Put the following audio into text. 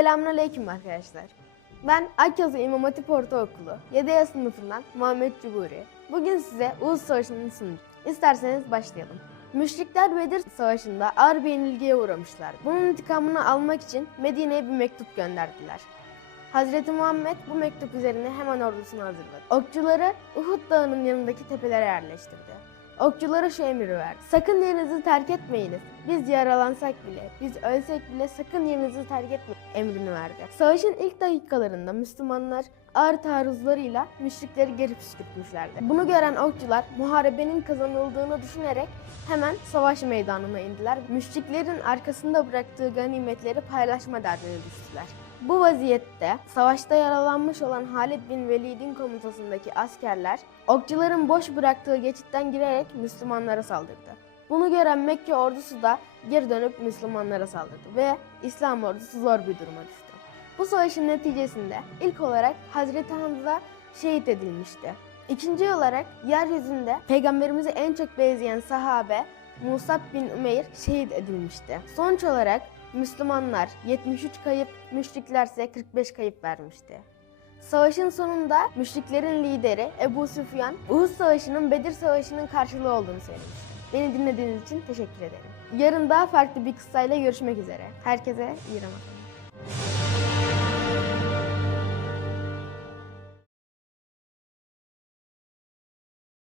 Selamünaleyküm arkadaşlar. Ben Akyazı İmam Hatip Ortaokulu 7 sınıfından Muhammed Cuburi. Bugün size Uğuz Savaşı'nı sunacağım. İsterseniz başlayalım. Müşrikler Bedir Savaşı'nda ağır bir yenilgiye uğramışlar. Bunun intikamını almak için Medine'ye bir mektup gönderdiler. Hazreti Muhammed bu mektup üzerine hemen ordusunu hazırladı. Okçuları Uhud Dağı'nın yanındaki tepelere yerleştirdi. Okçulara şu emri verdi. Sakın yerinizi terk etmeyiniz. Biz yaralansak bile, biz ölsek bile sakın yerinizi terk etmeyin emrini verdi. Savaşın ilk dakikalarında Müslümanlar ağır taarruzlarıyla müşrikleri geri püskürtmüşlerdi. Bunu gören okçular muharebenin kazanıldığını düşünerek hemen savaş meydanına indiler. Müşriklerin arkasında bıraktığı ganimetleri paylaşma derdine düştüler. Bu vaziyette savaşta yaralanmış olan Halid bin Velid'in komutasındaki askerler okçuların boş bıraktığı geçitten girerek Müslümanlara saldırdı. Bunu gören Mekke ordusu da geri dönüp Müslümanlara saldırdı ve İslam ordusu zor bir duruma düştü. Bu savaşın neticesinde ilk olarak Hazreti Hamza şehit edilmişti. İkinci olarak yeryüzünde peygamberimizi en çok benzeyen sahabe Musab bin Ümeyr şehit edilmişti. Sonuç olarak Müslümanlar 73 kayıp, müşriklerse 45 kayıp vermişti. Savaşın sonunda müşriklerin lideri Ebu Süfyan, Uhud Savaşı'nın Bedir Savaşı'nın karşılığı olduğunu söylemişti. Beni dinlediğiniz için teşekkür ederim. Yarın daha farklı bir kıssayla görüşmek üzere. Herkese iyi Ramazanlar.